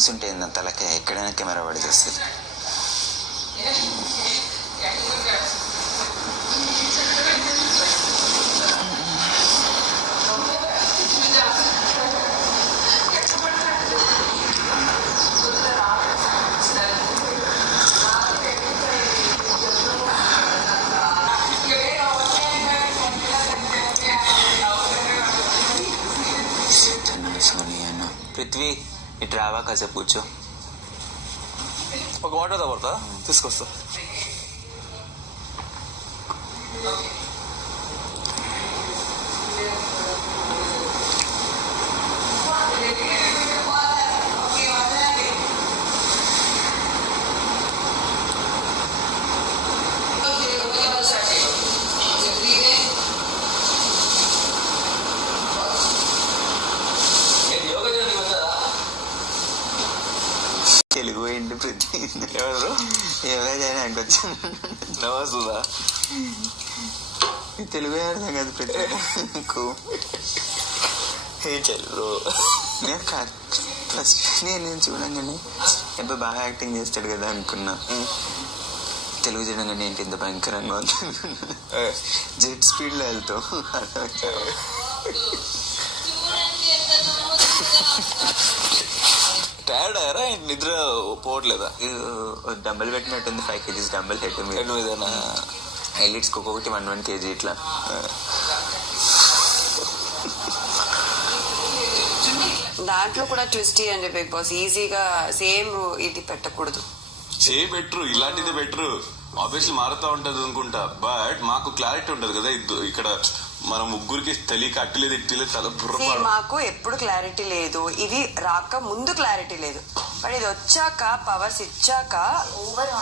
కూర్చుంటే నా తలకే ఎక్కడైనా కెమెరా పడి చేస్తుంది. పృథ్వీ ఇటు రావా, కాసేపు కూర్చో. ఒక వాటర్ తాగుతా, తీసుకొస్తా. తెలుగు ఏంటి పృథ్వీ? ఎవరు ఎవరైనా అంటొచ్చు. నవాజుదా తెలుగు అర్థం కాదు పృథ్వీ. చల్లు నేను కాదు, ఫస్ట్ నేను చూడంగానే ఎంత బాగా యాక్టింగ్ చేస్తాడు కదా అనుకున్నా. తెలుగు చూడంగానే ఏంటి ఇంత భయంకరంగా జెట్ స్పీడ్లో వెళ్తావు. టైర్డ్ అయ్యారా? నిద్ర పోవట్లేదా? డంబల్ పెట్టినట్టుంది, 5 kgs డంబల్ హెడ్ మీదనా? హైలైట్స్కి ఒక్కొక్కటి 1 kg ఇట్లా. దాంట్లో కూడా ట్విస్టీ అండి బిగ్ బాస్. ఈజీగా సేమ్ ఇది పెట్టకూడదు. బెటరు, ఇలాంటిది బెటరు. ఆబ్వియస్లీ మారుతా ఉంటది అనుకుంటా, బట్ మాకు క్లారిటీ ఉంటది కదా. ఇక్కడ మన ముగ్గురికి తెలియక అట్టులేదు ఇట్టులేదు చాలా బుర్ర. మాకు ఎప్పుడు క్లారిటీ లేదు, ఇది రాక ముందు క్లారిటీ లేదు, బట్ ఇది వచ్చాక పవర్స్ ఇచ్చాక ఓవర్